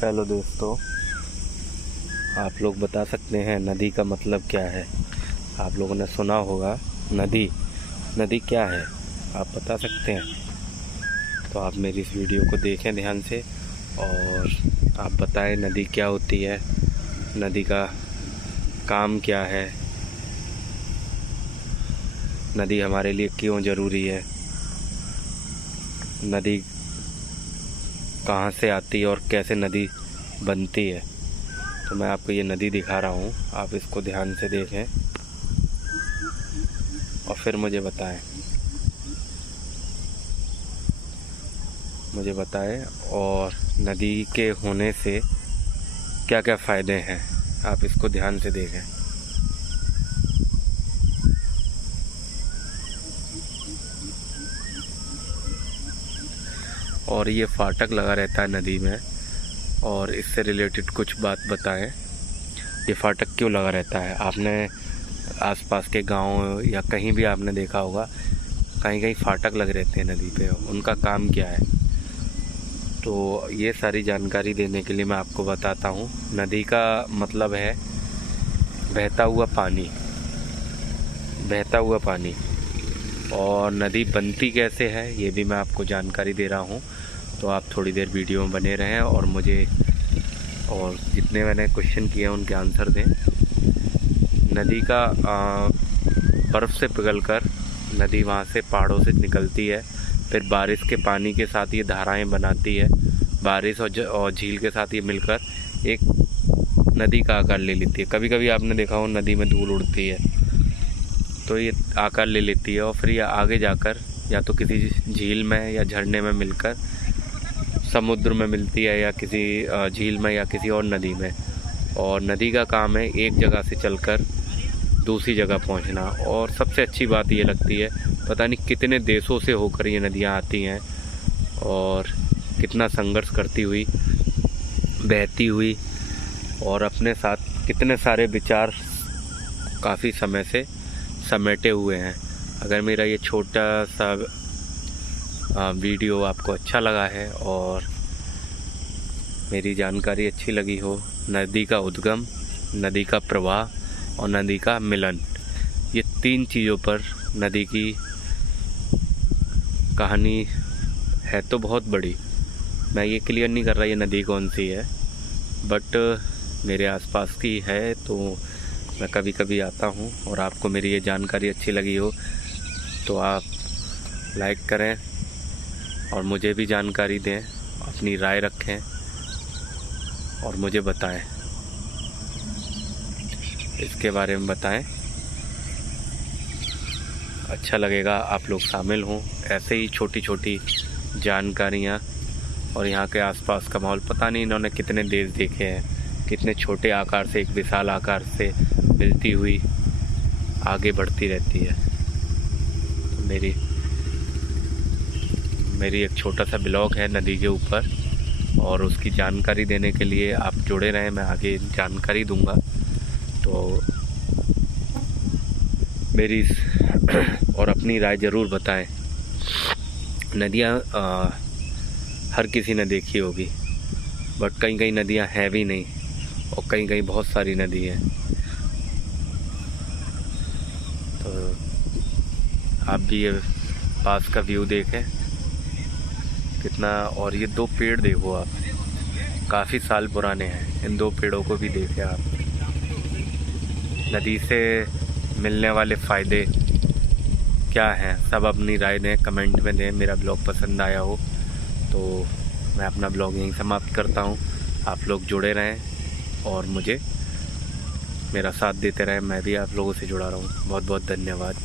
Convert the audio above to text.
Hello दोस्तों, आप लोग बता सकते हैं नदी का मतलब क्या है। आप लोगों ने सुना होगा नदी नदी क्या है, आप बता सकते हैं? तो आप मेरी इस वीडियो को देखें ध्यान से और आप बताएं नदी क्या होती है, नदी का काम क्या है, नदी हमारे लिए क्यों ज़रूरी है, नदी कहाँ से आती है और कैसे नदी बनती है। तो मैं आपको ये नदी दिखा रहा हूँ, आप इसको ध्यान से देखें और फिर मुझे बताएं और नदी के होने से क्या क्या फ़ायदे हैं, आप इसको ध्यान से देखें। और ये फाटक लगा रहता है नदी में, और इससे रिलेटेड कुछ बात बताएं। ये फाटक क्यों लगा रहता है? आपने आसपास के गांव या कहीं भी आपने देखा होगा, कहीं कहीं फाटक लग रहते हैं नदी पे, उनका काम क्या है? तो ये सारी जानकारी देने के लिए मैं आपको बताता हूँ। नदी का मतलब है बहता हुआ पानी। और नदी बनती कैसे है ये भी मैं आपको जानकारी दे रहा हूँ। तो आप थोड़ी देर वीडियो में बने रहें और मुझे और जितने मैंने क्वेश्चन किए हैं उनके आंसर दें। नदी का बर्फ़ से पिघलकर नदी वहाँ से पहाड़ों से निकलती है, फिर बारिश के पानी के साथ ये धाराएं बनाती है। बारिश और झील के साथ ये मिलकर एक नदी का आकार ले लेती है। कभी कभी आपने देखा हो नदी में धूल उड़ती है, तो ये आकार ले लेती है और फिर ये आगे जाकर या तो किसी झील में या झरने में मिलकर समुद्र में मिलती है, या किसी झील में या किसी और नदी में। और नदी का काम है एक जगह से चलकर दूसरी जगह पहुंचना। और सबसे अच्छी बात ये लगती है, पता नहीं कितने देशों से होकर ये नदियां आती हैं और कितना संघर्ष करती हुई, बहती हुई, और अपने साथ कितने सारे विचार काफ़ी समय से समेटे हुए हैं। अगर मेरा ये छोटा सा वीडियो आपको अच्छा लगा है और मेरी जानकारी अच्छी लगी हो, नदी का उद्गम, नदी का प्रवाह और नदी का मिलन, ये तीन चीज़ों पर नदी की कहानी है तो बहुत बड़ी। मैं ये क्लियर नहीं कर रहा ये नदी कौन सी है, बट मेरे आसपास की है, तो मैं कभी कभी आता हूँ। और आपको मेरी ये जानकारी अच्छी लगी हो तो आप लाइक करें और मुझे भी जानकारी दें, अपनी राय रखें और मुझे बताएं, इसके बारे में बताएं। अच्छा लगेगा आप लोग शामिल हों। ऐसे ही छोटी छोटी जानकारियाँ और यहाँ के आसपास का माहौल, पता नहीं इन्होंने कितने देश देखे हैं, कितने छोटे आकार से एक विशाल आकार से मिलती हुई आगे बढ़ती रहती है। तो मेरी एक छोटा सा ब्लॉग है नदी के ऊपर, और उसकी जानकारी देने के लिए आप जुड़े रहें, मैं आगे जानकारी दूंगा। तो मेरी और अपनी राय ज़रूर बताएं। नदियाँ हर किसी ने देखी होगी, बट कहीं कहीं नदियाँ हैं भी नहीं, और कहीं कहीं बहुत सारी नदी हैं। तो आप भी ये पास का व्यू देखें कितना। और ये दो पेड़ देखो आप, काफ़ी साल पुराने हैं, इन दो पेड़ों को भी देखें आप। नदी से मिलने वाले फ़ायदे क्या हैं, सब अपनी राय दें, कमेंट में दें। मेरा ब्लॉग पसंद आया हो तो मैं अपना ब्लॉग यहीं समाप्त करता हूँ। आप लोग जुड़े रहें और मुझे मेरा साथ देते रहें, मैं भी आप लोगों से जुड़ा रहूँ। बहुत बहुत धन्यवाद।